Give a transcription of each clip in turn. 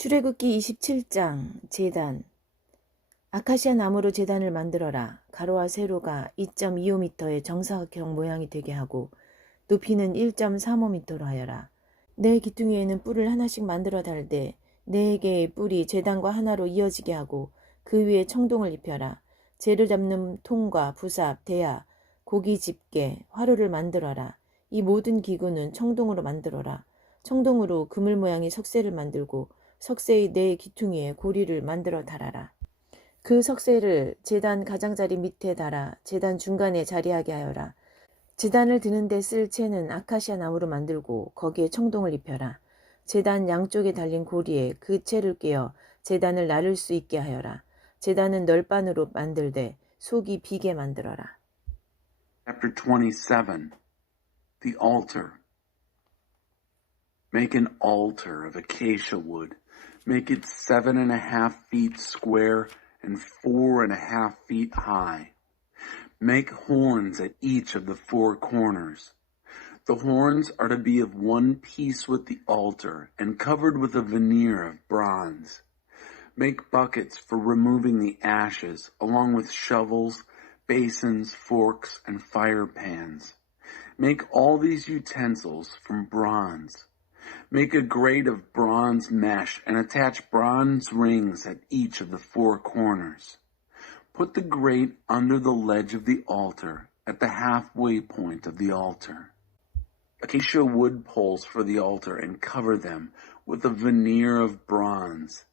출애굽기 27장 제단. 아카시아 나무로 제단을 만들어라. 가로와 세로가 2.25m의 정사각형 모양이 되게 하고 높이는 1.35m로 하여라. 네 기둥위에는 뿔을 하나씩 만들어 달되 4개의 뿔이 제단과 하나로 이어지게 하고 그 위에 청동을 입혀라. 재를 잡는 통과 부삽, 대야, 고기 집게, 화로를 만들어라. 이 모든 기구는 청동으로 만들어라. 청동으로 그물 모양의 석쇠를 만들고 석쇠의 4 기퉁이에 고리를 만들어 달아라. 그 석쇠를 제단 가장자리 밑에 달아 제단 중간에 자리하게 하여라. 제단을 드는 데 쓸 채는 아카시아 나무로 만들고 거기에 청동을 입혀라. 제단 양쪽에 달린 고리에 그 채를 꿰어 제단을 나를 수 있게 하여라. 제단은 널반으로 만들되 속이 비게 만들어라. Chapter 27. The altar. Make an altar of acacia wood. Make it 7.5 feet square and 4.5 feet high. Make horns at each of the 4 corners. The horns are to be of one piece with the altar and covered with a veneer of bronze. Make buckets for removing the ashes, along with shovels, basins, forks, and fire pans. Make all these utensils from bronze. Make a grate of bronze mesh and attach bronze rings at each of the 4 corners. Put the grate under the ledge of the altar at the halfway point of the altar. Acacia wood poles for the altar and cover them with a veneer of bronze.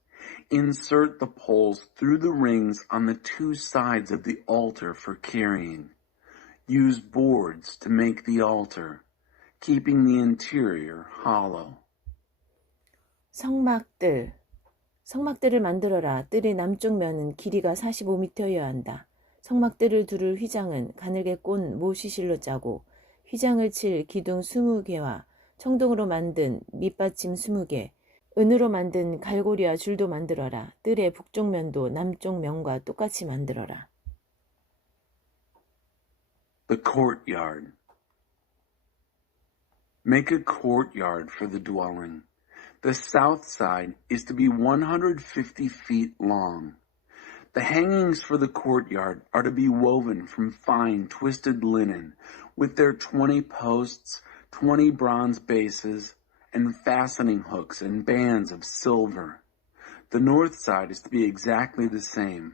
Insert the poles through the rings on the 2 sides of the altar for carrying. Use boards to make the altar, keeping the interior hollow. 성막들. 성막들을 만들어라. 뜰의 남쪽 면은 길이가 45m여야 한다. 성막들을 두를 휘장은 가늘게 꼰 모시실로 짜고 휘장을 칠 기둥 20개와 청동으로 만든 밑받침 20개, 은으로 만든 갈고리와 줄도 만들어라. 뜰의 북쪽 면도 남쪽 면과 똑같이 만들어라. The courtyard. Make a courtyard for the dwelling. The south side is to be 150 feet long. The hangings for the courtyard are to be woven from fine twisted linen, with their 20 posts, 20 bronze bases, and fastening hooks and bands of silver. The north side is to be exactly the same.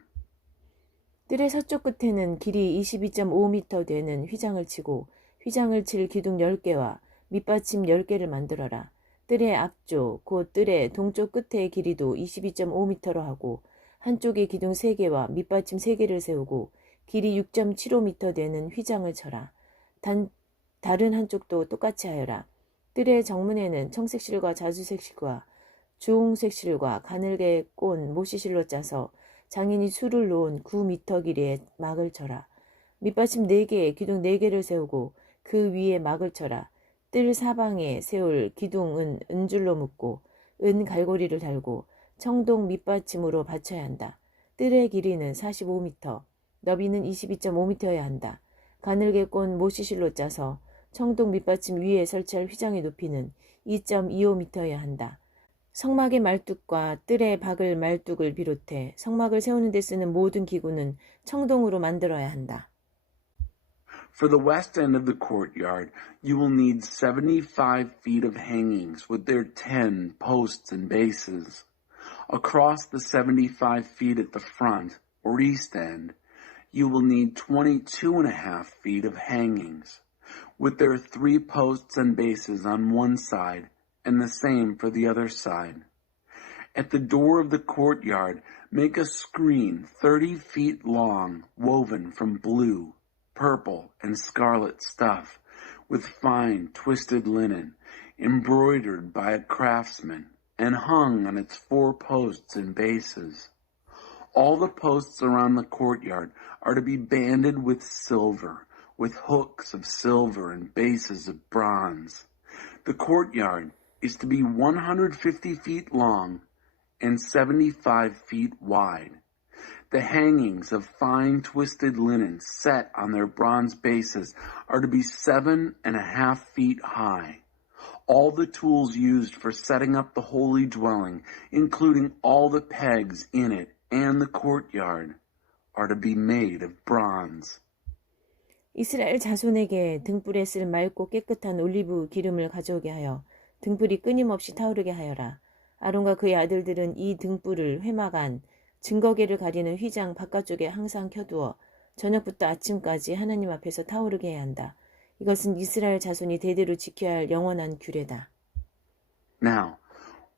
뜰의 서쪽 끝에는 길이 22.5m 되는 휘장을 치고 휘장을 칠 기둥 10개와 밑받침 10개를 만들어라. 뜰의 앞쪽, 곧 뜰의 동쪽 끝의 길이도 22.5m로 하고 한쪽에 기둥 3개와 밑받침 3개를 세우고 길이 6.75m 되는 휘장을 쳐라. 다른 한쪽도 똑같이 하여라. 뜰의 정문에는 청색실과 자주색실과 주홍색실과 가늘게 꼰 모시실로 짜서 장인이 술을 놓은 9m 길이의 막을 쳐라. 밑받침 4개에 기둥 4개를 세우고 그 위에 막을 쳐라. 뜰 사방에 세울 기둥은 은줄로 묶고 은 갈고리를 달고 청동 밑받침으로 받쳐야 한다. 뜰의 길이는 45m, 너비는 22.5m여야 한다. 가늘게 꼰 모시실로 짜서 청동 밑받침 위에 설치할 휘장의 높이는 2.25m여야 한다. 성막의 말뚝과 뜰에 박을 말뚝을 비롯해 성막을 세우는 데 쓰는 모든 기구는 청동으로 만들어야 한다. For the west end of the courtyard, you will need 75 feet of hangings with their 10 posts and bases. Across the 75 feet at the front, or east end, you will need 22.5 feet of hangings, with their 3 posts and bases on one side, and the same for the other side. At the door of the courtyard, make a screen 30 feet long, woven from blue, purple, and scarlet stuff, with fine twisted linen, embroidered by a craftsman, and hung on its 4 posts and bases. All the posts around the courtyard are to be banded with silver, with hooks of silver and bases of bronze. The courtyard is to be 150 feet long and 75 feet wide. The hangings of fine twisted linen set on their bronze bases are to be 7.5 feet high. All the tools used for setting up the holy dwelling, including all the pegs in it and the courtyard, are to be made of bronze. 이스라엘 자손에게 등불에 쓸 맑고 깨끗한 올리브 기름을 가져오게 하여 등불이 끊임없이 타오르게 하여라. 아론과 그의 아들들은 이 등불을 회막 안 증거궤를 가리는 휘장 바깥쪽에 항상 켜두어 저녁부터 아침까지 하나님 앞에서 타오르게 해야 한다. 이것은 이스라엘 자손이 대대로 지켜야 할 영원한 규례다. Now,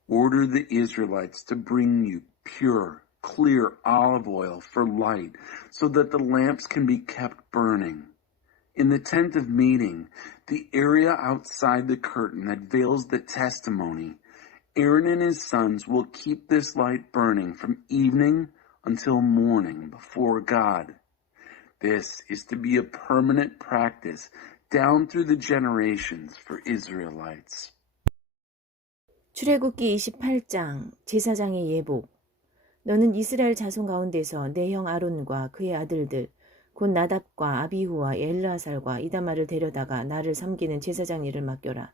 order the Israelites to bring you pure, clear olive oil for light, so that the lamps can be kept burning. In the tent of meeting, the area outside the curtain that veils the testimony, Aaron and his sons will keep this light burning from evening until morning before God. This is to be a permanent practice down through the generations for Israelites. 출애굽기 28장 제사장의 예복. 너는 이스라엘 자손 가운데서 내 형 아론과 그의 아들들 곧 나답과 아비후와 엘르아살과 이다말을 데려다가 나를 섬기는 제사장 일을 맡겨라.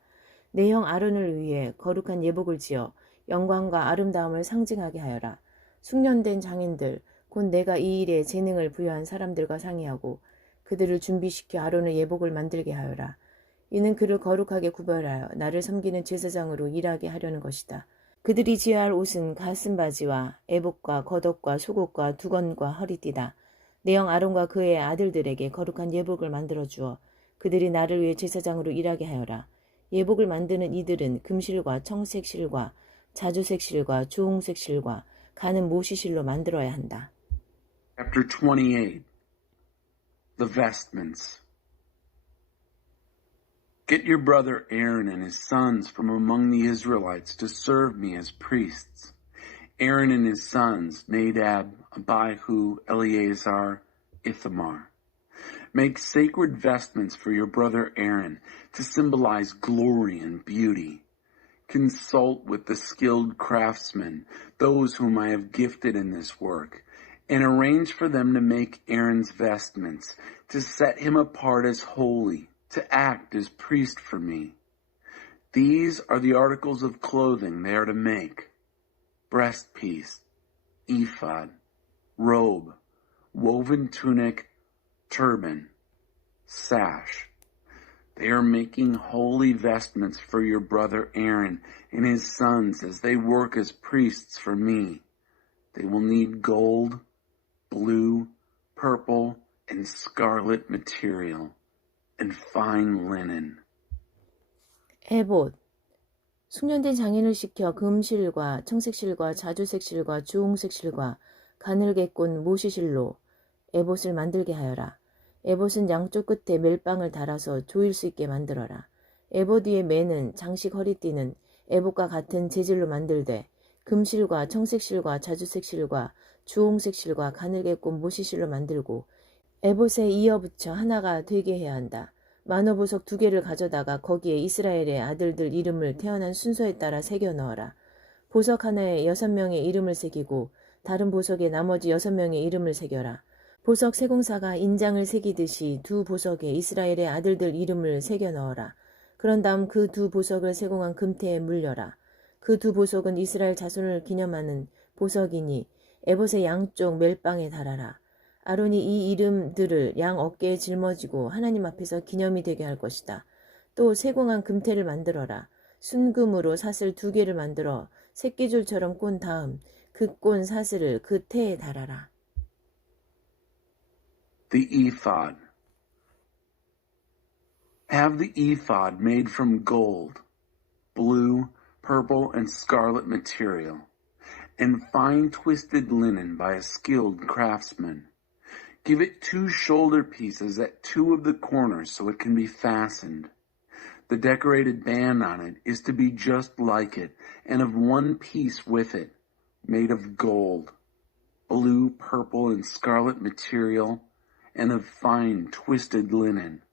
내 형 아론을 위해 거룩한 예복을 지어 영광과 아름다움을 상징하게 하여라. 숙련된 장인들 곧 내가 이 일에 재능을 부여한 사람들과 상의하고 그들을 준비시켜 아론의 예복을 만들게 하여라. 이는 그를 거룩하게 구별하여 나를 섬기는 제사장으로 일하게 하려는 것이다. 그들이 지어야 할 옷은 가슴바지와 에복과 겉옷과 속옷과 두건과 허리띠다. 내 형 아론과 그의 아들들에게 거룩한 예복을 만들어 주어 그들이 나를 위해 제사장으로 일하게 하여라. 예복을 만드는 이들은 금실과 청색 실과 자주색 실과 주홍색 실과 가는 모시 실로 만들어야 한다. Chapter 28. The vestments. Get your brother Aaron and his sons from among the Israelites to serve me as priests. Aaron and his sons, Nadab, Abihu, Eleazar, Ithamar. Make sacred vestments for your brother Aaron to symbolize glory and beauty. Consult with the skilled craftsmen, those whom I have gifted in this work, and arrange for them to make Aaron's vestments, to set him apart as holy, to act as priest for me. These are the articles of clothing they are to make: breastpiece, ephod, robe, woven tunic, turban, sash. They are making holy vestments for your brother Aaron and his sons as they work as priests for me. They will need gold, blue, purple, and scarlet material, and fine linen. 에봇. 숙련된 장인을 시켜 금실과 청색실과 자주색실과 주홍색실과 가늘게꼰 모시실로 에봇을 만들게 하여라. 에봇은 양쪽 끝에 멜빵을 달아서 조일 수 있게 만들어라. 에봇 위에 매는 장식 허리띠는 에봇과 같은 재질로 만들되 금실과 청색실과 자주색실과 주홍색실과 가늘게꼰 모시실로 만들고 에봇에 이어붙여 하나가 되게 해야 한다. 만호보석 2개를 가져다가 거기에 이스라엘의 아들들 이름을 태어난 순서에 따라 새겨 넣어라. 보석 하나에 6명의 이름을 새기고 다른 보석에 나머지 6명의 이름을 새겨라. 보석 세공사가 인장을 새기듯이 2 보석에 이스라엘의 아들들 이름을 새겨 넣어라. 그런 다음 그 2 보석을 세공한 금태에 물려라. 그 2 보석은 이스라엘 자손을 기념하는 보석이니 에봇의 양쪽 멜빵에 달아라. 아론이 이 이름들을 양 어깨에 짊어지고 하나님 앞에서 기념이 되게 할 것이다. 또 세공한 금태를 만들어라. 순금으로 사슬 2개를 만들어 새끼줄처럼 꼰 다음 그 꼰 사슬을 그 태에 달아라. The ephod. Have the ephod made from gold, blue, purple, and scarlet material, and fine twisted linen by a skilled craftsman. Give it 2 shoulder pieces at 2 of the corners so it can be fastened. The decorated band on it is to be just like it, and of 1 piece with it, made of gold, blue, purple, and scarlet material, and of fine twisted linen.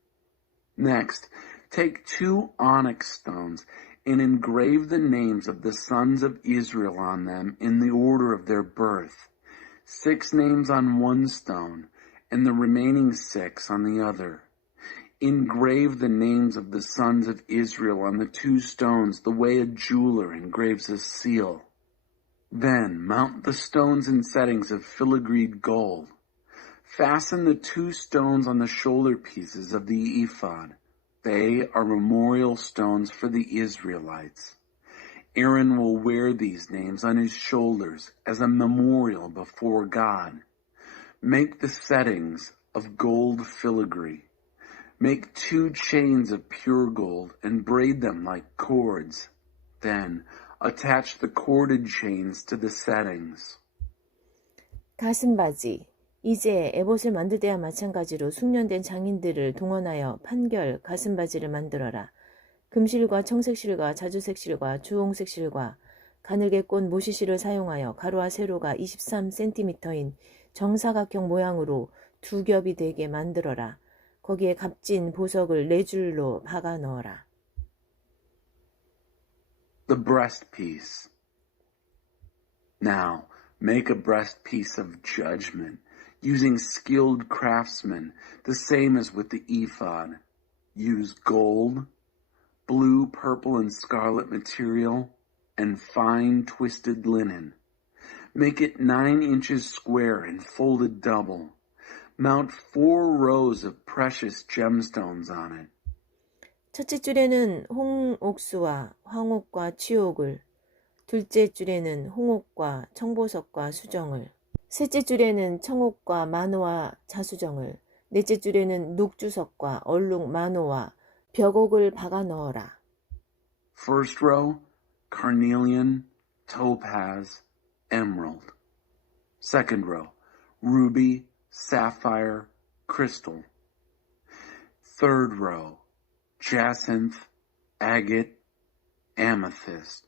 Next, take 2 onyx stones and engrave the names of the sons of Israel on them in the order of their birth, 6 names on 1 stone, and the remaining 6 on the other. Engrave the names of the sons of Israel on the two stones the way a jeweler engraves a seal. Then mount the stones in settings of filigreed gold. Fasten the two stones on the shoulder pieces of the ephod. They are memorial stones for the Israelites. Aaron will wear these names on his shoulders as a memorial before God. Make the settings of gold filigree. Make 2 chains of pure gold and braid them like cords. Then attach the corded chains to the settings. 가슴바지. 이제 에봇을 만들 때와 마찬가지로 숙련된 장인들을 동원하여 판결 가슴바지를 만들어라. 금실과 청색실과 자주색실과 주홍색실과 가늘게 꼰 모시실을 사용하여 가로와 세로가 23cm인 정사각형 모양으로 2겹이 되게 만들어라. 거기에 값진 보석을 4줄로 박아 넣어라. The breastpiece. Now, make a breastpiece of judgment, using skilled craftsmen, the same as with the ephod. Use gold, blue, purple, and scarlet material, and fine twisted linen. Make it 9 inches square and folded double. Mount 4 rows of precious gemstones on it. 첫째 줄에는 홍옥수와 황옥과 취옥을, 둘째 줄에는 홍옥과 청보석과 수정을, 셋째 줄에는 청옥과 만호와 자수정을, 넷째 줄에는 녹주석과 얼룩 만호와 벽옥을 박아 넣어라. First row, carnelian, topaz, emerald. Second row, ruby, sapphire, crystal. Third row, jacinth, agate, amethyst.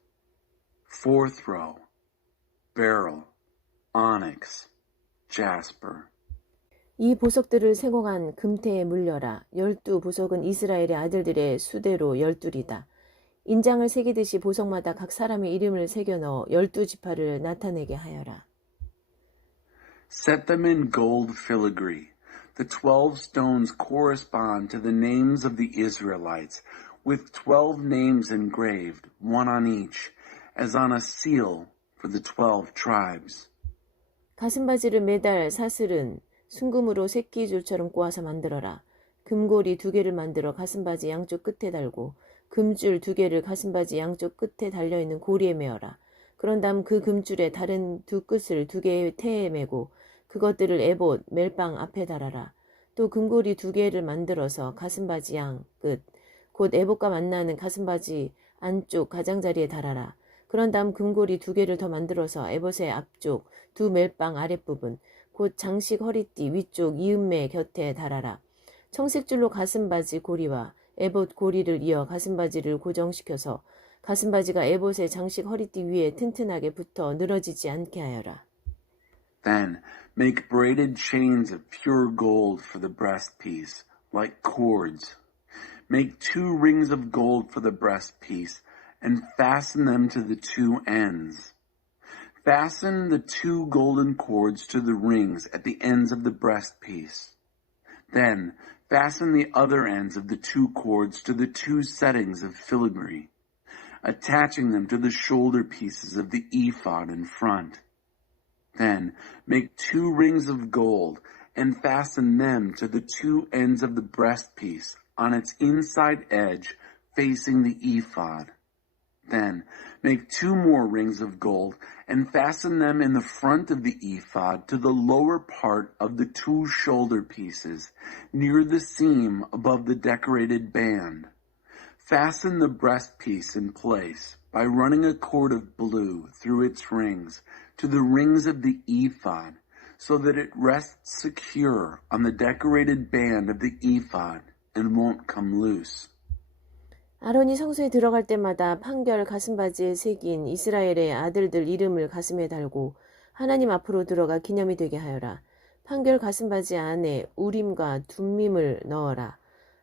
Fourth row, beryl, onyx, jasper. 이 보석들을 세공한 금태에 물려라. 12보석은 이스라엘의 아들들의 수대로 12이다. 인장을 새기듯이 보석마다 각 사람의 이름을 새겨 넣어 12지파를 나타내게 하여라. Set them in gold filigree. The 12 stones correspond to the names of the Israelites, with 12 names engraved, one on each, as on a seal for the 12 tribes. 가슴바지를 매달 사슬은 순금으로 새끼줄처럼 꼬아서 만들어라. 금고리 2개를 만들어 가슴바지 양쪽 끝에 달고 금줄 2개를 가슴바지 양쪽 끝에 달려있는 고리에 매어라. 그런 다음 그 금줄에 다른 2 끝을 2개의 태에 매고 그것들을 에봇, 멜빵 앞에 달아라. 또 금고리 2개를 만들어서 가슴바지 양 끝, 곧 에봇과 만나는 가슴바지 안쪽 가장자리에 달아라. 그런 다음 금고리 2개를 더 만들어서 에봇의 앞쪽 2 멜빵 아랫부분, 곧 장식 허리띠 위쪽 이음매 곁에 달아라. 청색줄로 가슴바지 고리와 에봇 고리를 이어 가슴바지를 고정시켜서 가슴바지가 에봇의 장식 허리띠 위에 튼튼하게 붙어 늘어지지 않게 하여라. Then make braided chains of pure gold for the breastpiece, like cords. Make 2 rings of gold for the breastpiece, and fasten them to the 2 ends. Fasten the 2 golden cords to the rings at the ends of the breastpiece. Then fasten the other ends of the 2 cords to the 2 settings of filigree, attaching them to the shoulder pieces of the ephod in front. Then make 2 rings of gold and fasten them to the 2 ends of the breastpiece on its inside edge facing the ephod. Then make 2 more rings of gold and fasten them in the front of the ephod to the lower part of the 2 shoulder pieces near the seam above the decorated band. Fasten the breastpiece in place by running a cord of blue through its rings to the rings of the ephod so that it rests secure on the decorated band of the ephod and won't come loose. 아론이 성소에 들어갈 때마다 판결 가슴바지에 새긴 이스라엘의 아들들 이름을 가슴에 달고 하나님 앞으로 들어가 기념이 되게 하여라. 판결 가슴바지 안에 우림과 둠밈을 넣어라.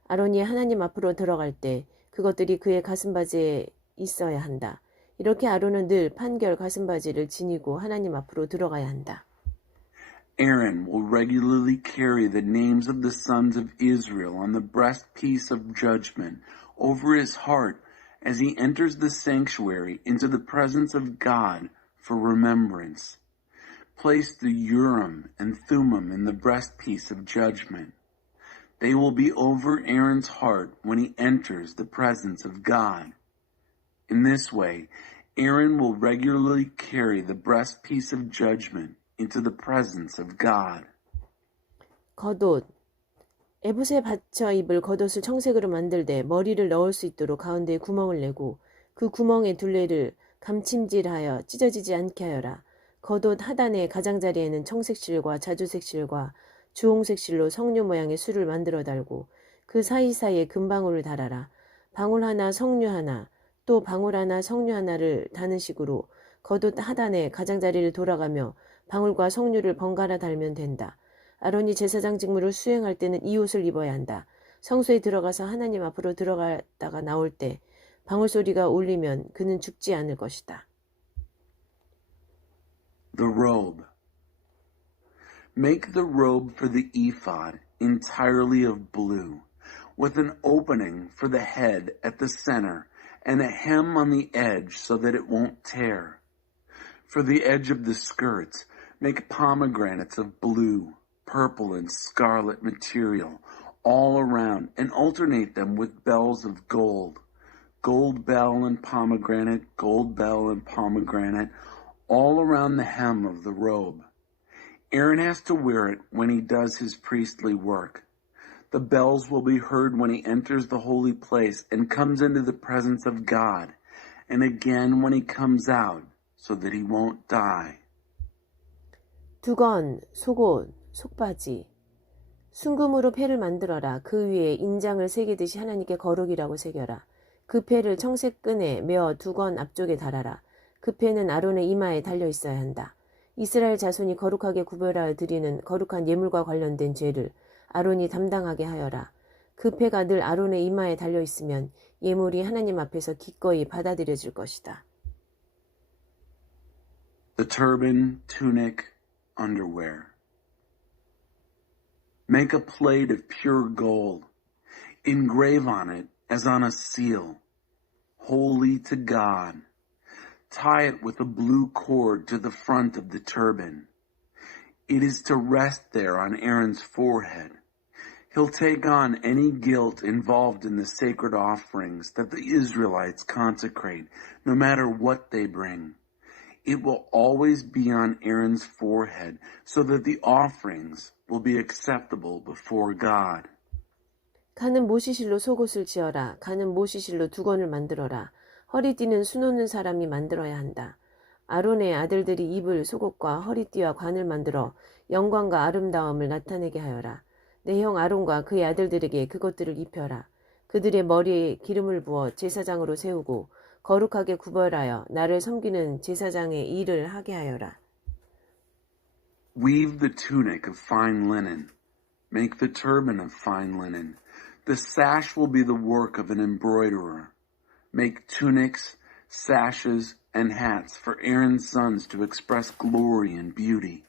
아론이 하나님 앞으로 들어갈 때 그것들이 그의 가슴바지에 있어야 한다. 이렇게 아론은 늘 판결 가슴바지를 지니고 하나님 앞으로 들어가야 한다. Aaron will regularly carry the names of the sons of Israel on the breastpiece of judgment over his heart as he enters the sanctuary into the presence of God for remembrance. Place the Urim and Thummim in the breastpiece of judgment. They will be over Aaron's heart when he enters the presence of God. In this way, Aaron will regularly carry the breastpiece of judgment into the presence of God. 겉옷. 에봇에 받쳐 입을 겉옷을 청색으로 만들되 머리를 넣을 수 있도록 가운데에 구멍을 내고 그 구멍의 둘레를 감침질하여 찢어지지 않게 하여라. 겉옷 하단의 가장자리에는 청색실과 자주색실과 주홍색실로 석류 모양의 술을 만들어 달고 그 사이사이에 금방울을 달아라. 방울 하나 석류 하나 또 방울 하나 석류 하나를 다는 식으로 겉옷 하단의 가장자리를 돌아가며 방울과 석류를 번갈아 달면 된다. 아론이 제사장 직무를 수행할 때는 이 옷을 입어야 한다. 성소에 들어가서 하나님 앞으로 들어갔다가 나올 때 방울 소리가 울리면 그는 죽지 않을 것이다. The robe. Make the robe for the ephod entirely of blue, with an opening for the head at the center and a hem on the edge so that it won't tear. For the edge of the skirts, make pomegranates of blue, purple, and scarlet material all around and alternate them with bells of gold. Gold bell and pomegranate, all around the hem of the robe. Aaron has to wear it when he does his priestly work. The bells will be heard when he enters the holy place and comes into the presence of God, and again when he comes out, so that he won't die. 두건, 속옷, 속바지. 순금으로 패를 만들어라. 그 위에 인장을 새기듯이 하나님께 거룩이라고 새겨라. 그 패를 청색 끈에 메어 두건 앞쪽에 달아라. 그 패는 아론의 이마에 달려 있어야 한다. 이스라엘 자손이 거룩하게 구별하여 드리는 거룩한 예물과 관련된 죄를 아론이 담당하게 하여라. 그 패가 늘 아론의 이마에 달려 있으면 예물이 하나님 앞에서 기꺼이 받아들여질 것이다. The turban, tunic, underwear. Make a plate of pure gold. Engrave on it as on a seal. Holy to God. Tie it with a blue cord to the front of the turban. It is to rest there on Aaron's forehead. He'll take on any guilt involved in the sacred offerings that the Israelites consecrate, no matter what they bring. It will always be on Aaron's forehead, so that the offerings will be acceptable before God. 가는 모시실로 속옷을 지어라. 가는 모시실로 두건을 만들어라. 허리띠는 수놓는 사람이 만들어야 한다. 아론의 아들들이 입을 속옷과 허리띠와 관을 만들어 영광과 아름다움을 나타내게 하여라. 내 형 아론과 그의 아들들에게 그것들을 입혀라. 그들의 머리에 기름을 부어 제사장으로 세우고 거룩하게 구별하여 나를 섬기는 제사장의 일을 하게 하여라. Weave the tunic of fine linen. Make the turban of fine linen. The sash will be the work of an embroiderer. Make tunics, sashes, and hats for Aaron's sons to express glory and beauty.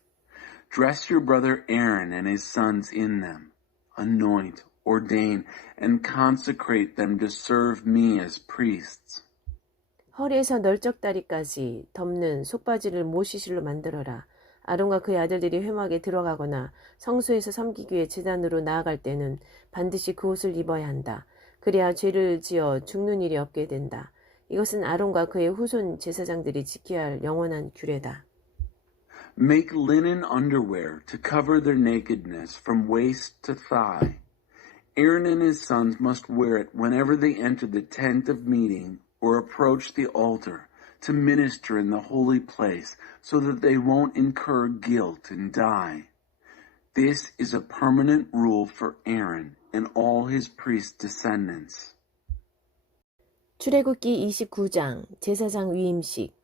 Dress your brother Aaron and his sons in them. Anoint, ordain, and consecrate them to serve me as priests. 허리에서 널쩍다리까지 덮는 속바지를 모시실로 만들어라. 아론과 그의 아들들이 회막에 들어가거나 성소에서 섬기기 위해 제단으로 나아갈 때는 반드시 그 옷을 입어야 한다. 그래야 죄를 지어 죽는 일이 없게 된다. 이것은 아론과 그의 후손 제사장들이 지켜야 할 영원한 규례다. Make linen underwear to cover their nakedness from waist to thigh. Aaron and his sons must wear it whenever they enter the tent of meeting or approach the altar to minister in the holy place so that they won't incur guilt and die. This is a permanent rule for Aaron and all his priest descendants. 출애굽기 29장 제사장 위임식.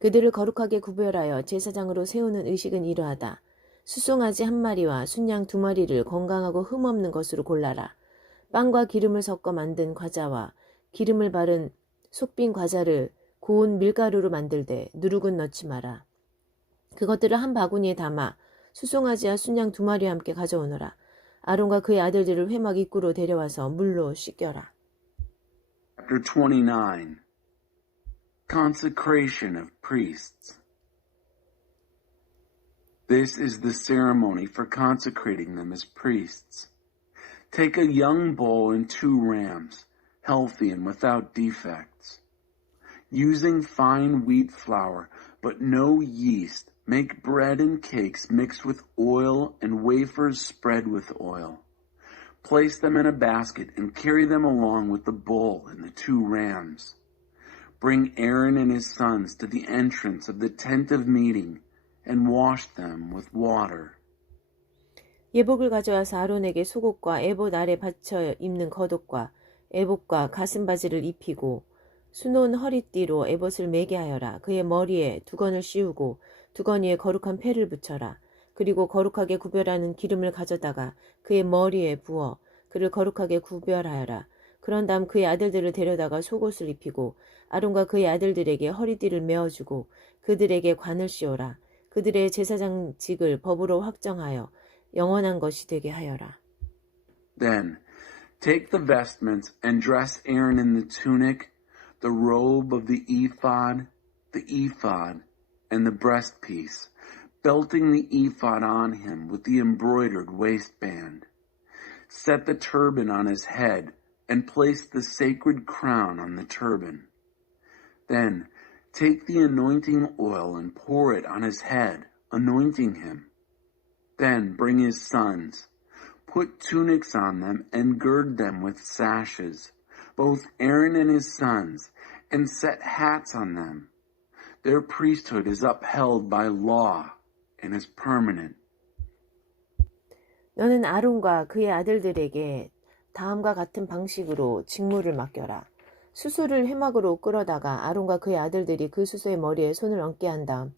그들을 거룩하게 구별하여 제사장으로 세우는 의식은 이러하다. 수송아지 1마리와 순양 2마리를 건강하고 흠없는 것으로 골라라. 빵과 기름을 섞어 만든 과자와 기름을 바른 속빈 과자를 고운 밀가루로 만들되 누룩은 넣지 마라. 그것들을 한 바구니에 담아 수송아지와 순양 2마리와 함께 가져오너라. 아론과 그의 아들들을 회막 입구로 데려와서 물로 씻겨라. Chapter 29. Consecration of priests. This is the ceremony for consecrating them as priests. Take a young bull and 2 rams, healthy and without defects. Using fine wheat flour, but no yeast, make bread and cakes mixed with oil and wafers spread with oil. Place them in a basket and carry them along with the bull and the 2 rams. Bring Aaron and his sons to the entrance of the tent of meeting and wash them with water. 예복을 가져와서 아론에게 속옷과 에봇 아래 받쳐 입는 겉옷과 에봇과 가슴바지를 입히고 수놓은 허리띠로 에봇을 매게 하여라. 그의 머리에 두건을 씌우고 두건 위에 거룩한 패를 붙여라. 그리고 거룩하게 구별하는 기름을 가져다가 그의 머리에 부어 그를 거룩하게 구별하여라. 그런 다음 그의 아들들을 데려다가 속옷을 입히고 아론과 그의 아들들에게 허리띠를 메어주고 그들에게 관을 씌워라. 그들의 제사장직을 법으로 확정하여 영원한 것이 되게 하여라. Then take the vestments and dress Aaron in the tunic, the robe of the ephod, and the breastpiece, belting the ephod on him with the embroidered waistband. Set the turban on his head and place the sacred crown on the turban. Then take the anointing oil and pour it on his head, anointing him. Then bring his sons. Put tunics on them and gird them with sashes, both Aaron and his sons, and set hats on them. Their priesthood is upheld by law and is permanent. 너는 아론과 그의 아들들에게 다음과 같은 방식으로 직무를 맡겨라. 수소를 회막으로 끌어다가 아론과 그의 아들들이 그 수소의 머리에 손을 얹게 한 다음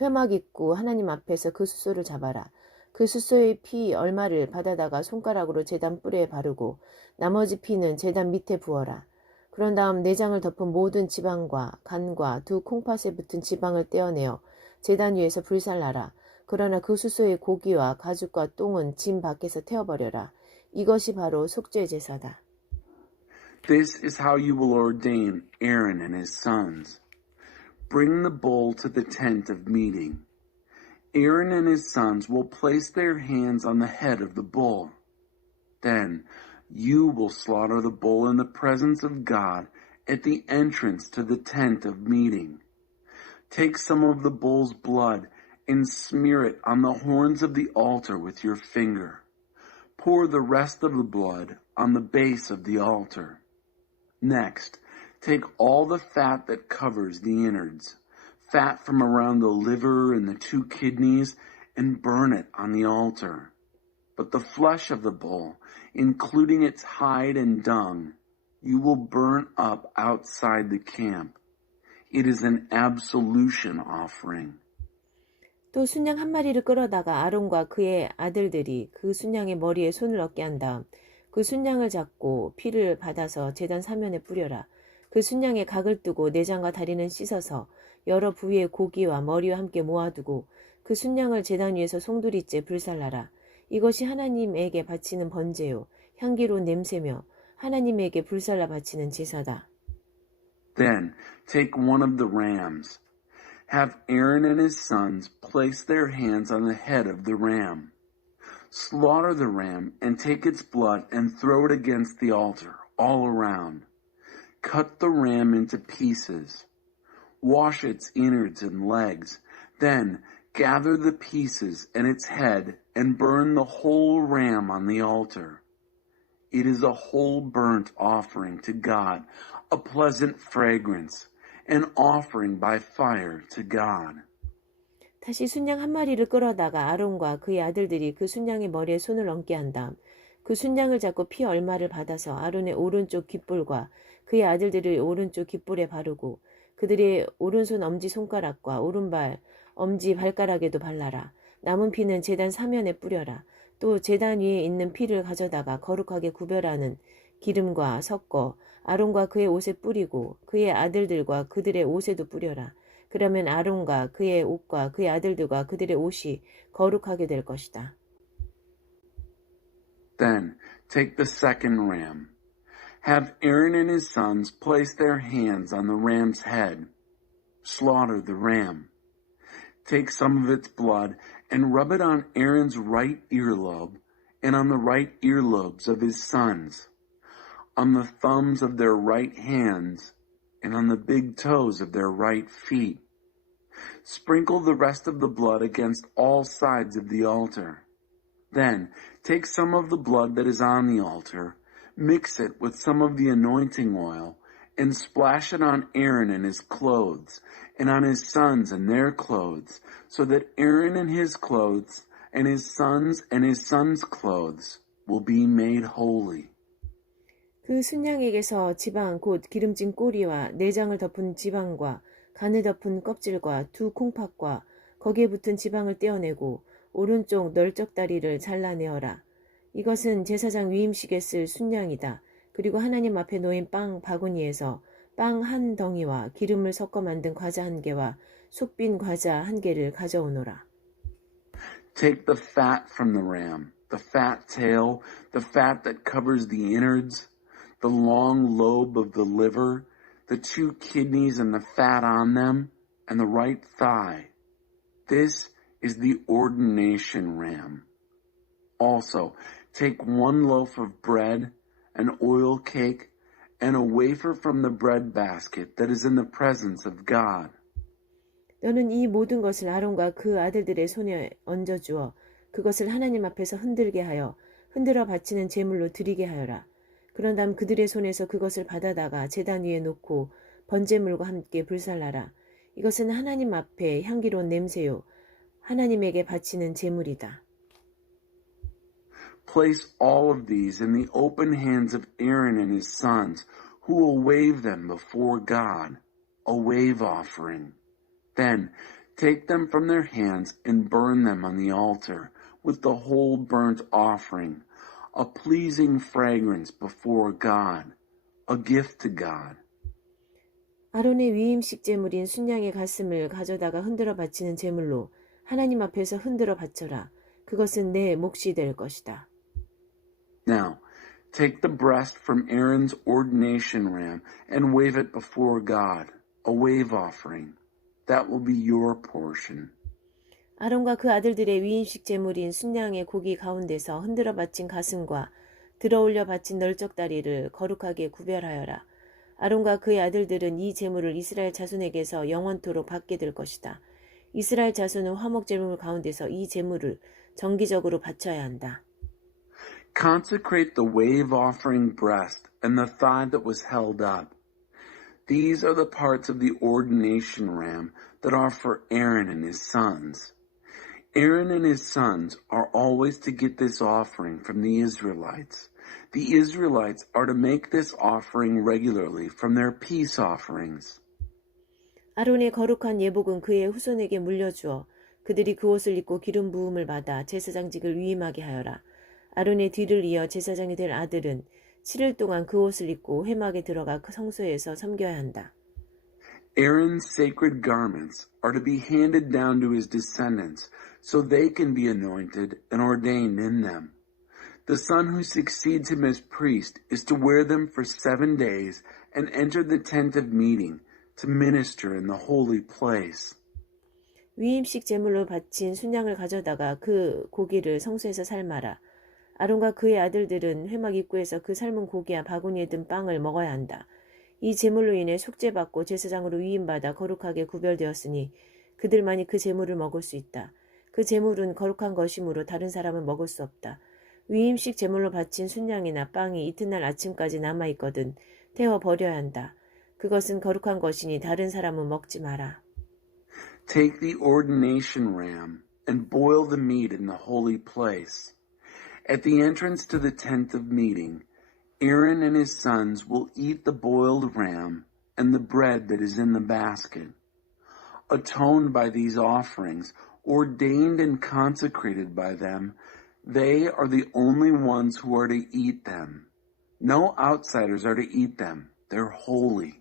회막 입구 하나님 앞에서 그 수소를 잡아라. 그 수소의 피 얼마를 받아다가 손가락으로 제단 뿔에 바르고 나머지 피는 제단 밑에 부어라. 그런 다음 내장을 덮은 모든 지방과 간과 2 콩팥에 붙은 지방을 떼어내어 제단 위에서 불살라라. 그러나 그 수소의 고기와 가죽과 똥은 짐 밖에서 태워버려라. 이것이 바로 속죄 제사다. This is how you will ordain Aaron and his sons. Bring the bull to the tent of meeting. Aaron and his sons will place their hands on the head of the bull. Then you will slaughter the bull in the presence of God at the entrance to the tent of meeting. Take some of the bull's blood and smear it on the horns of the altar with your finger. Pour the rest of the blood on the base of the altar. Next, take all the fat that covers the innards, fat from around the liver and the 2 kidneys, and burn it on the altar. But the flesh of the bull, including its hide and dung, you will burn up outside the camp. It is an absolution offering. 또 순양 1마리를 끌어다가 아론과 그의 아들들이 그 순양의 머리에 손을 얹게 한 다음 그 순양을 잡고 피를 받아서 제단 사면에 뿌려라. 그 순양의 각을 뜨고 내장과 다리는 씻어서 여러 부위의 고기와 머리와 함께 모아두고 그 순양을 제단 위에서 송두리째 불살라라. 이것이 하나님에게 바치는 번제요 향기로운 냄새며 하나님에게 불살라 바치는 제사다. Then take one of the rams. Have Aaron and his sons place their hands on the head of the ram. Slaughter the ram and take its blood and throw it against the altar all around. Cut the ram into pieces. Wash its innards and legs. Then gather the pieces and its head and burn the whole ram on the altar. It is a whole burnt offering to God, a pleasant fragrance, an offering by fire to God. 다시 순양 1마리를 끌어다가 아론과 그의 아들들이 그 순양의 머리에 손을 얹게 한 다음 그 순양을 잡고 피 얼마를 받아서 아론의 오른쪽 귓볼과 그의 아들들의 오른쪽 귓볼에 바르고 그들의 오른손 엄지손가락과 오른발 엄지 발가락에도 발라라. 남은 피는 제단 사면에 뿌려라. 또 제단 위에 있는 피를 가져다가 거룩하게 구별하는 기름과 섞어 아론과 그의 옷에 뿌리고 그의 아들들과 그들의 옷에도 뿌려라. 그러면 아론과 그의 옷과 그의 아들들과 그들의 옷이 거룩하게 될 것이다. Then take the second ram. Have Aaron and his sons place their hands on the ram's head. Slaughter the ram. Take some of its blood and rub it on Aaron's right earlobe and on the right earlobes of his sons, on the thumbs of their right hands and on the big toes of their right feet. Sprinkle the rest of the blood against all sides of the altar. Then take some of the blood that is on the altar, mix it with some of the anointing oil, and splash it on Aaron and his clothes, and on his sons and their clothes, so that Aaron and his clothes, and his sons' clothes will be made holy. 그 순양에게서 지방 곧 기름진 꼬리와 내장을 덮은 지방과 간을 덮은 껍질과 두 콩팥과 거기에 붙은 지방을 떼어내고 오른쪽 널쩍다리를 잘라내어라. 이것은 제사장 위임식에 쓸 순양이다. 그리고 하나님 앞에 놓인 빵 바구니에서 빵 한 덩이와 기름을 섞어 만든 과자 한 개와 속 빈 과자 한 개를 가져오너라. Take the fat from the ram, the fat tail, the fat that covers the innards, the long lobe of the liver, the 2 kidneys and the fat on them, and the right thigh. This is the ordination ram. Also, take 1 loaf of bread, an oil cake, and a wafer from the bread basket that is in the presence of God. 너는 이 모든 것을 아론과 그 아들들의 손에 얹어주어 그것을 하나님 앞에서 흔들게 하여 흔들어 바치는 제물로 드리게 하여라. 그런 다음 그들의 손에서 그것을 받아다가 제단 위에 놓고 번제물과 함께 불살라라. 이것은 하나님 앞에 향기로운 냄새요 하나님에게 바치는 제물이다. Place all of these in the open hands of Aaron and his sons, who will wave them before God, a wave offering. Then take them from their hands and burn them on the altar with the whole burnt offering, a pleasing fragrance before God, a gift to God. 아론의 위임식 제물인 순양의 가슴을 가져다가 흔들어 바치는 제물로 하나님 앞에서 흔들어 바쳐라. 그것은 내 몫이 될 것이다. Now, take the breast from Aaron's ordination ram and wave it before God, a wave offering. That will be your portion. 아론과 그 아들들의 위임식 제물인 순양의 고기 가운데서 흔들어 바친 가슴과 들어올려 바친 널쩍다리를 거룩하게 구별하여라. 아론과 그의 아들들은 이 제물을 이스라엘 자손에게서 영원토록 받게 될 것이다. 이스라엘 자손은 화목 제물 가운데서 이 제물을 정기적으로 바쳐야 한다. Consecrate the wave offering breast and the thigh that was held up. These are the parts of the ordination ram that are for Aaron and his sons. Aaron and his sons are always to get this offering from the Israelites. The Israelites are to make this offering regularly from their peace offerings. 아론의 거룩한 예복은 그의 후손에게 물려주어 그들이 그 옷을 입고 기름 부음을 받아 제사장직을 위임하게 하여라. 아론의 뒤를 이어 제사장이 될 아들은 7일 동안 그 옷을 입고 회막에 들어가 그 성소에서 섬겨야 한다. Aaron's sacred garments are to be handed down to his descendants so they can be anointed and ordained in them. The son who succeeds him as priest is to wear them for 7 days and enter the tent of meeting to minister in the holy place. 위임식 제물로 바친 순양을 가져다가 그 고기를 성소에서 삶아라. 아론과 그의 아들들은 회막 입구에서 그 삶은 고기와 바구니에 든 빵을 먹어야 한다. 이 제물로 인해 속죄받고 제사장으로 위임받아 거룩하게 구별되었으니 그들만이 그 제물을 먹을 수 있다. 그 제물은 거룩한 것이므로 다른 사람은 먹을 수 없다. 위임식 제물로 바친 순양이나 빵이 이튿날 아침까지 남아있거든 태워 버려야 한다. 그것은 거룩한 것이니 다른 사람은 먹지 마라. Take the ordination ram and boil the meat in the holy place. At the entrance to the tent of meeting, Aaron and his sons will eat the boiled ram and the bread that is in the basket. Atoned by these offerings, ordained and consecrated by them, they are the only ones who are to eat them. No outsiders are to eat them. They're holy.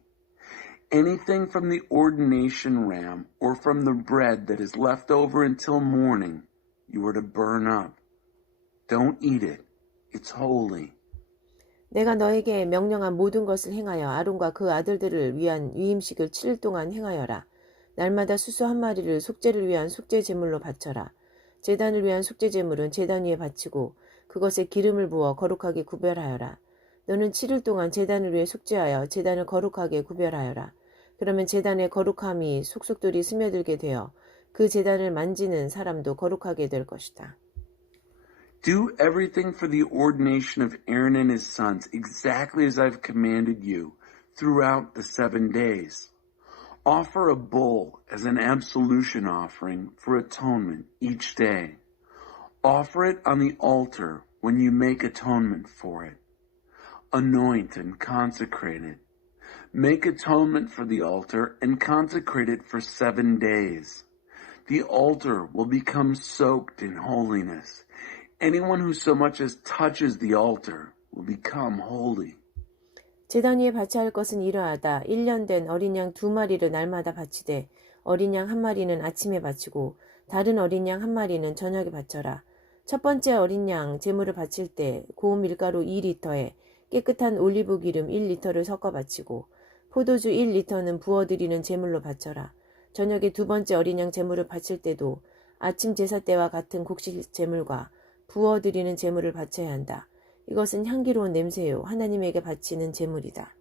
Anything from the ordination ram or from the bread that is left over until morning, you are to burn up. Don't eat it. It's holy. 내가 너에게 명령한 모든 것을 행하여 아론과 그 아들들을 위한 위임식을 7일 동안 행하여라. 날마다 수수 한 마리를 속죄를 위한 속죄 제물로 바쳐라. 제단을 위한 속죄 제물은 제단 위에 바치고 그것에 기름을 부어 거룩하게 구별하여라. 너는 7일 동안 제단을 위해 속죄하여 제단을 거룩하게 구별하여라. 그러면 제단의 거룩함이 속속들이 스며들게 되어 그 제단을 만지는 사람도 거룩하게 될 것이다. Do everything for the ordination of Aaron and his sons exactly as I've commanded you throughout the 7 days. Offer a bull as an absolution offering for atonement each day. Offer it on the altar when you make atonement for it. Anoint and consecrate it. Make atonement for the altar and consecrate it for 7 days. The altar will become soaked in holiness. Anyone who so much as touches the altar will become holy. 제단 위에 바쳐야 할 것은 이러하다. 1년 된 어린 양 2마리를 날마다 바치되 어린 양 1마리는 아침에 바치고 다른 어린 양 1마리는 저녁에 바쳐라. 첫 번째 어린 양 제물을 바칠 때 고운 밀가루 2리터에 깨끗한 올리브 기름 1리터를 섞어 바치고 포도주 1리터는 부어드리는 제물로 바쳐라. 저녁에 두 번째 어린 양 제물을 바칠 때도 아침 제사 때와 같은 곡식 제물과 부어드리는 제물을 바쳐야 한다. 이것은 향기로운 냄새요. 하나님에게 바치는 제물이다.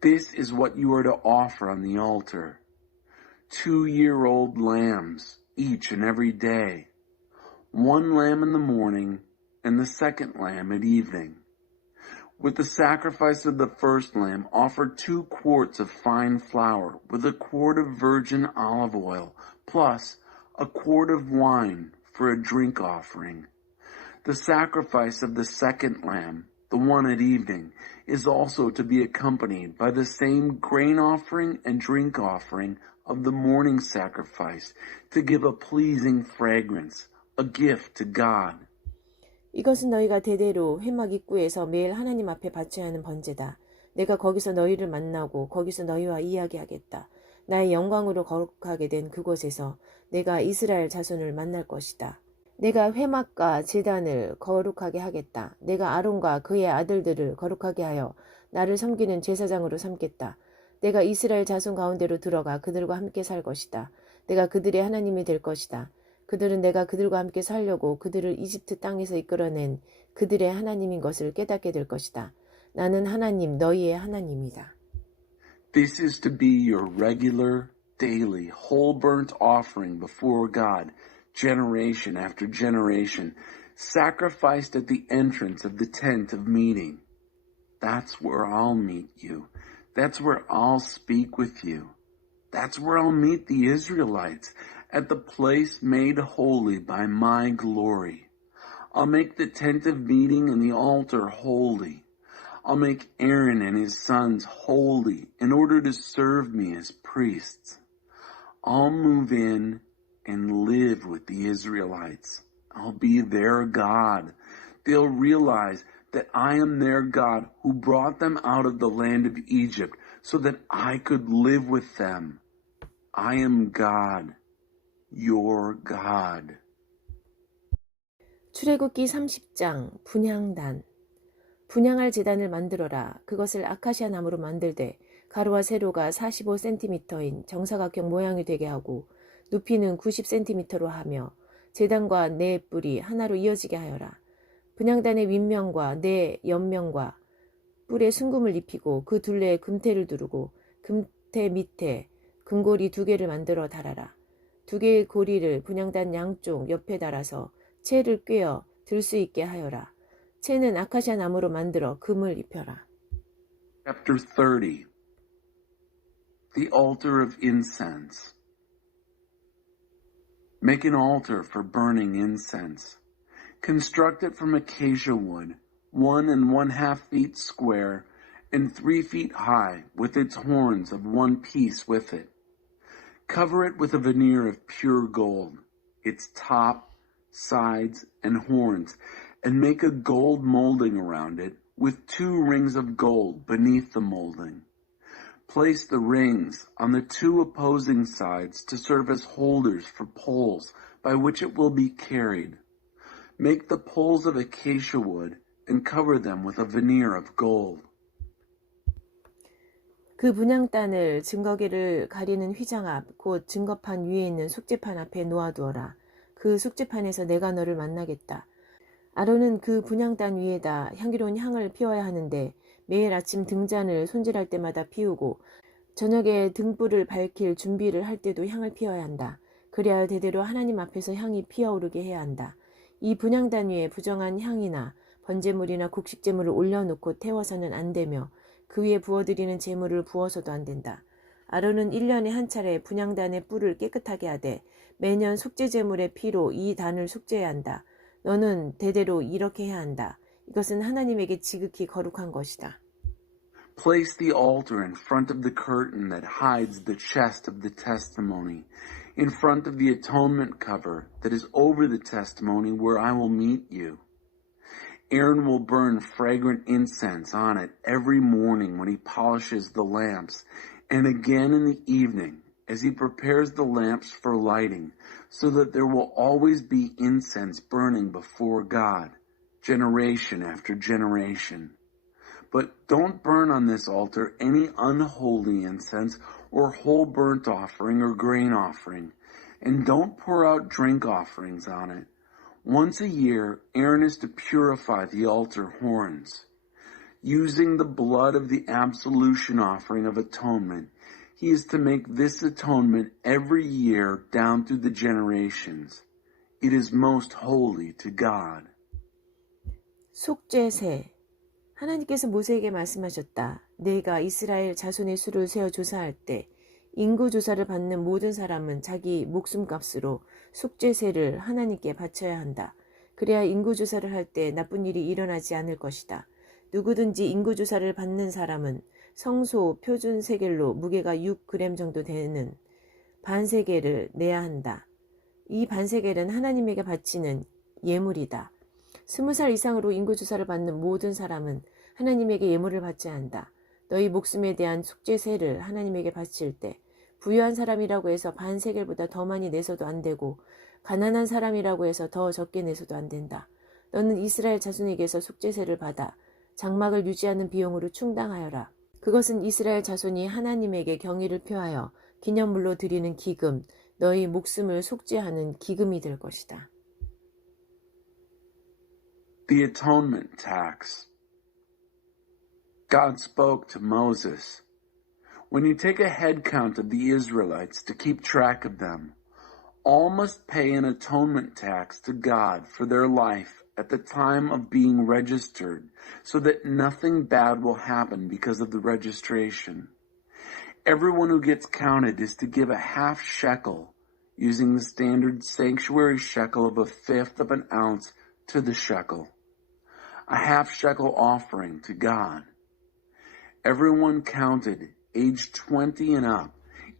This is what you are to offer on the altar. 2-year-old lambs, each and every day. 1 lamb in the morning and the second lamb at evening. With the sacrifice of the first lamb, offer 2 quarts of fine flour with a quart of virgin olive oil, plus a quart of wine for a drink offering. The sacrifice of the second lamb, the one at evening, is also to be accompanied by the same grain offering and drink offering of the morning sacrifice to give a pleasing fragrance, a gift to God. 이것은 너희가 대대로 회막 입구에서 매일 하나님 앞에 바쳐야 하는 번제다. 내가 거기서 너희를 만나고 거기서 너희와 이야기하겠다. 나의 영광으로 거룩하게 된 그곳에서 내가 이스라엘 자손을 만날 것이다. 내가 회막과 제단을 거룩하게 하겠다. 내가 아론과 그의 아들들을 거룩하게 하여 나를 섬기는 제사장으로 삼겠다. 내가 이스라엘 자손 가운데로 들어가 그들과 함께 살 것이다. 내가 그들의 하나님이 될 것이다. 그들은 내가 그들과 함께 살려고 그들을 이집트 땅에서 이끌어낸 그들의 하나님인 것을 깨닫게 될 것이다. 나는 하나님, 너희의 하나님이다. This is to be your regular, daily, whole burnt offering before God, generation after generation, sacrificed at the entrance of the tent of meeting. That's where I'll meet you. That's where I'll speak with you. That's where I'll meet the Israelites, at the place made holy by my glory. I'll make the tent of meeting and the altar holy. I'll make Aaron and his sons holy in order to serve me as priests. I'll move in and live with the Israelites. I'll be their God. They'll realize that I am their God who brought them out of the land of Egypt so that I could live with them. I am God, your God. 출애굽기 30장 분향단. 분향할 제단을 만들어라. 그것을 아카시아 나무로 만들되 가로와 세로가 45cm인 정사각형 모양이 되게 하고 높이는 90cm로 하며 제단과 네 뿔이 하나로 이어지게 하여라. 분향단의 윗면과 네 옆면과 뿔에 순금을 입히고 그 둘레에 금태를 두르고 금태 밑에 금고리 2개를 만들어 달아라. 2개의 고리를 분향단 양쪽 옆에 달아서 채를 꿰어 들 수 있게 하여라. 채는 아카시아 나무로 만들어 금을 입혀라. Chapter 30. The altar of incense. Make an altar for burning incense. Construct it from acacia wood, 1 1/2 feet square and 3 feet high, with its horns of 1 piece with it. Cover it with a veneer of pure gold, its top, sides, and horns, and make a gold molding around it with 2 rings of gold beneath the molding. Place the rings on the two opposing sides to serve as holders for poles by which it will be carried. Make the poles of acacia wood and cover them with a veneer of gold. 그 분향단을 증거기를 가리는 휘장 앞, 곧 증거판 위에 있는 숙제판 앞에 놓아두어라. 그 숙제판에서 내가 너를 만나겠다. 아론은 그 분향단 위에다 향기로운 향을 피워야 하는데 매일 아침 등잔을 손질할 때마다 피우고 저녁에 등불을 밝힐 준비를 할 때도 향을 피워야 한다. 그래야 대대로 하나님 앞에서 향이 피어오르게 해야 한다. 이 분향단 위에 부정한 향이나 번제물이나 곡식제물을 올려놓고 태워서는 안 되며 그 위에 부어드리는 제물을 부어서도 안 된다. 아론은 1년에 한 차례 분향단의 뿔을 깨끗하게 하되 매년 속죄제물의 피로 이 단을 속죄해야 한다. 너는 대대로 이렇게 해야 한다. 이것은 하나님에게 지극히 거룩한 것이다. Place the altar in front of the curtain that hides the chest of the testimony, in front of the atonement cover that is over the testimony where I will meet you. Aaron will burn fragrant incense on it every morning when he polishes the lamps, and again in the evening as he prepares the lamps for lighting, so that there will always be incense burning before God, generation after generation. But don't burn on this altar any unholy incense or whole burnt offering or grain offering, and don't pour out drink offerings on it. Once a year, Aaron is to purify the altar horns. Using the blood of the absolution offering of atonement, he is to make this atonement every year down through the generations. It is most holy to God. 속죄세. 하나님께서 모세에게 말씀하셨다. 내가 이스라엘 자손의 수를 세어 조사할 때 인구 조사를 받는 모든 사람은 자기 목숨값으로 속죄세를 하나님께 바쳐야 한다. 그래야 인구 조사를 할 때 나쁜 일이 일어나지 않을 것이다. 누구든지 인구 조사를 받는 사람은 성소 표준 세겔로 무게가 6g 정도 되는 반세겔을 내야 한다. 이 반세겔은 하나님에게 바치는 예물이다. 20살 이상으로 인구 조사를 받는 모든 사람은 하나님에게 예물을 바쳐야 한다. 너희 목숨에 대한 속죄세를 하나님에게 바칠 때 부유한 사람이라고 해서 반세겔보다 더 많이 내서도 안 되고 가난한 사람이라고 해서 더 적게 내서도 안 된다. 너는 이스라엘 자손에게서 속죄세를 받아 장막을 유지하는 비용으로 충당하여라. 그것은 이스라엘 자손이 하나님에게 경의를 표하여 기념물로 드리는 기금, 너희 목숨을 속죄하는 기금이 될 것이다. The atonement tax. God spoke to Moses, when you take a head count of the Israelites to keep track of them, all must pay an atonement tax to God for their life at the time of being registered, so that nothing bad will happen because of the registration. Everyone who gets counted is to give a half shekel, using the standard sanctuary shekel of 1/5 of an ounce to the shekel, a half shekel offering to God. Everyone counted, age 20 and up,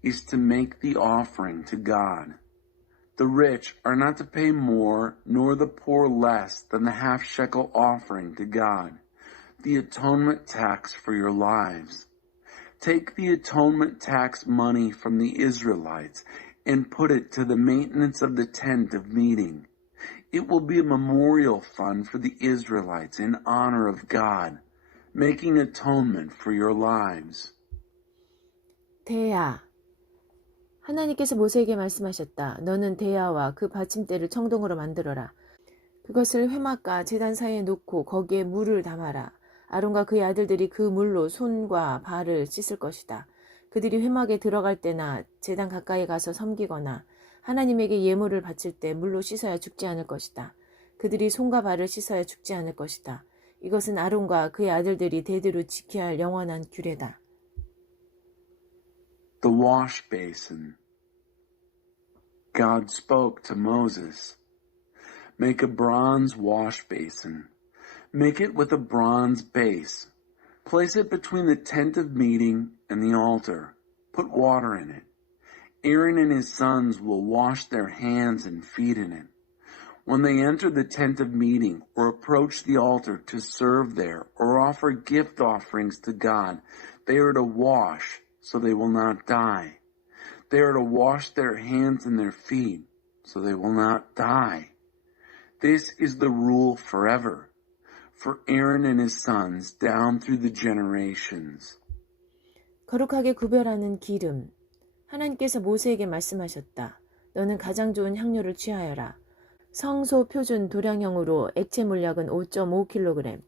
is to make the offering to God. The rich are not to pay more, nor the poor less than the half shekel offering to God, the atonement tax for your lives. Take the atonement tax money from the Israelites and put it to the maintenance of the tent of meeting. It will be a memorial fund for the Israelites in honor of God, making atonement for your lives. 대야. 하나님께서 모세에게 말씀하셨다. 너는 대야와 그 받침대를 청동으로 만들어라. 그것을 회막과 제단 사이에 놓고 거기에 물을 담아라. 아론과 그의 아들들이 그 물로 손과 발을 씻을 것이다. 그들이 회막에 들어갈 때나 제단 가까이 가서 섬기거나 하나님에게 예물을 바칠 때 물로 씻어야 죽지 않을 것이다. 그들이 손과 발을 씻어야 죽지 않을 것이다. 이것은 아론과 그의 아들들이 대대로 지켜야 할 영원한 규례다. The wash basin. God spoke to Moses. Make a bronze wash basin. Make it with a bronze base. Place it between the tent of meeting and the altar. Put water in it. Aaron and his sons will wash their hands and feet in it. When they enter the tent of meeting or approach the altar to serve there or offer gift offerings to God, they are to wash, so they will not die. They are to wash their hands and their feet, so they will not die. This is the rule forever, for Aaron and his sons down through the generations. 거룩하게 구별하는 기름. 하나님께서 모세에게 말씀하셨다. 너는 가장 좋은 향료를 취하여라. 성소 표준 도량형으로 액체 물약은 5.5kg,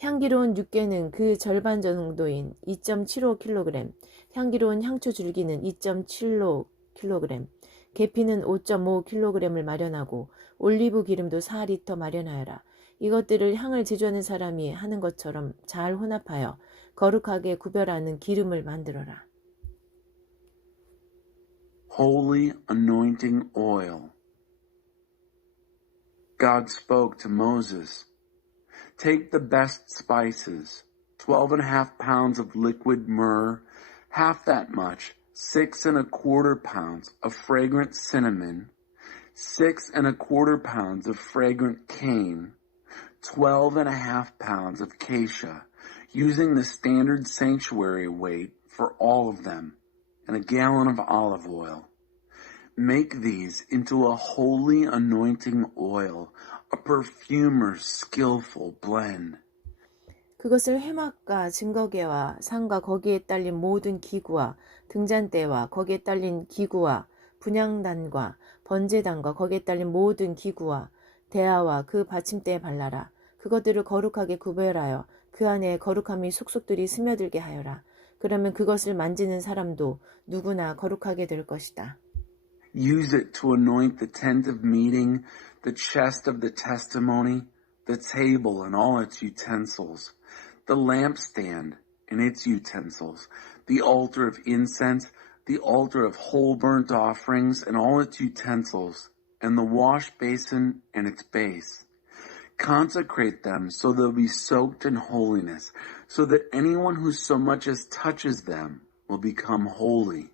향기로운 육개는 그 절반 정도인 2.75kg, 향기로운 향초 줄기는 2.75kg, 계피는 5.5kg을 마련하고 올리브 기름도 4리터 마련하여라. 이것들을 향을 제조하는 사람이 하는 것처럼 잘 혼합하여 거룩하게 구별하는 기름을 만들어라. Holy anointing oil. God spoke to Moses, take the best spices, 12.5 pounds of liquid myrrh, half that much, 6.25 pounds of fragrant cinnamon, 6.25 pounds of fragrant cane, 12.5 pounds of acacia, using the standard sanctuary weight for all of them, and a gallon of olive oil. Make these into a holy anointing oil, a perfumer's skillful blend. 그것을 회막과 증거계와 상과 거기에 딸린 모든 기구와 등잔대와 거기에 딸린 기구와 분향단과 번제단과 거기에 딸린 모든 기구와 대야와 그 받침대에 발라라. 그것들을 거룩하게 구별하여 그 안에 거룩함이 속속들이 스며들게 하여라. 그러면 그것을 만지는 사람도 누구나 거룩하게 될 것이다. Use it to anoint the tent of meeting, the chest of the testimony, the table and all its utensils, the lampstand and its utensils, the altar of incense, the altar of whole burnt offerings and all its utensils, and the wash basin and its base. Consecrate them so they'll be soaked in holiness, so that anyone who so much as touches them will become holy.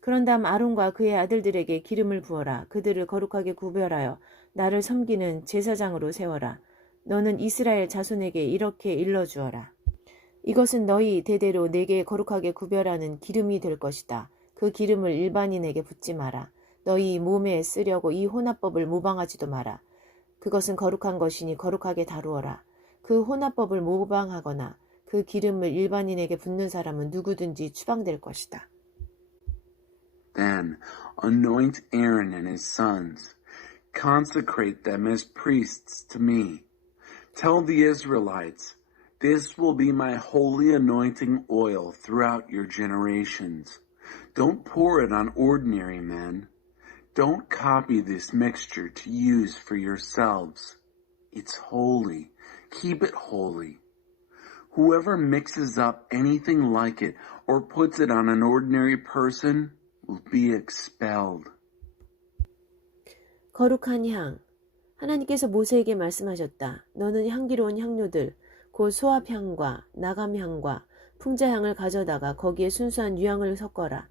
그런 다음 아론과 그의 아들들에게 기름을 부어라. 그들을 거룩하게 구별하여 나를 섬기는 제사장으로 세워라. 너는 이스라엘 자손에게 이렇게 일러주어라. 이것은 너희 대대로 내게 거룩하게 구별하는 기름이 될 것이다. 그 기름을 일반인에게 붓지 마라. 너희 몸에 쓰려고 이 혼합법을 모방하지도 마라. 그것은 거룩한 것이니 거룩하게 다루어라. 그 혼합법을 모방하거나 그 기름을 일반인에게 붓는 사람은 누구든지 추방될 것이다. Then anoint Aaron and his sons. Consecrate them as priests to me. Tell the Israelites, this will be my holy anointing oil throughout your generations. Don't pour it on ordinary men. Don't copy this mixture to use for yourselves. It's holy. Keep it holy. Whoever mixes up anything like it or puts it on an ordinary person will be expelled. 거룩한 향. 하나님께서 모세에게 말씀하셨다. 너는 향기로운 향료들, 곧 소합향과 나감향과 풍자향을 가져다가 거기에 순수한 유향을 섞어라.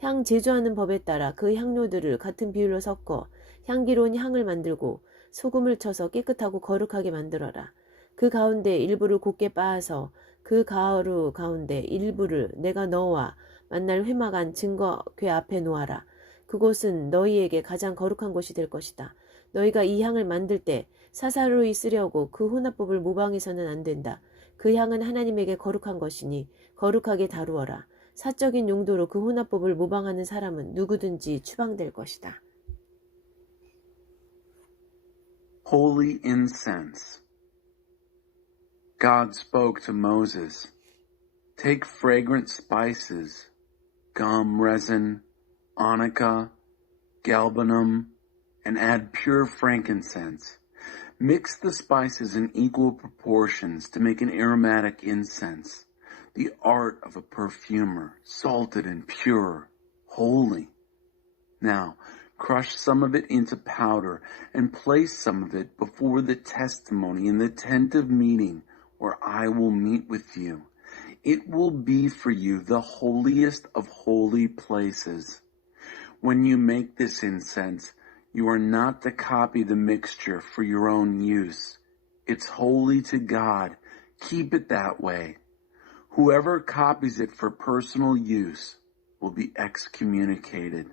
향 제조하는 법에 따라 그 향료들을 같은 비율로 섞어 향기로운 향을 만들고 소금을 쳐서 깨끗하고 거룩하게 만들어라. 그 가운데 일부를 곱게 빻아서 그 가루 가운데 일부를 내가 너와 만날 회막 안 증거궤 앞에 놓아라. 그곳은 너희에게 가장 거룩한 곳이 될 것이다. 너희가 이 향을 만들 때 사사로이 쓰려고 그 혼합법을 모방해서는 안 된다. 그 향은 하나님에게 거룩한 것이니 거룩하게 다루어라. 사적인 용도로 그 혼합법을 모방하는 사람은 누구든지 추방될 것이다. Holy incense. God spoke to Moses, take fragrant spices, gum, resin, onycha, galbanum, and add pure frankincense. Mix the spices in equal proportions to make an aromatic incense, the art of a perfumer, salted and pure, holy. Now, crush some of it into powder and place some of it before the testimony in the tent of meeting where I will meet with you. It will be for you the holiest of holy places. When you make this incense, you are not to copy the mixture for your own use. It's holy to God. Keep it that way. Whoever copies it for personal use will be excommunicated.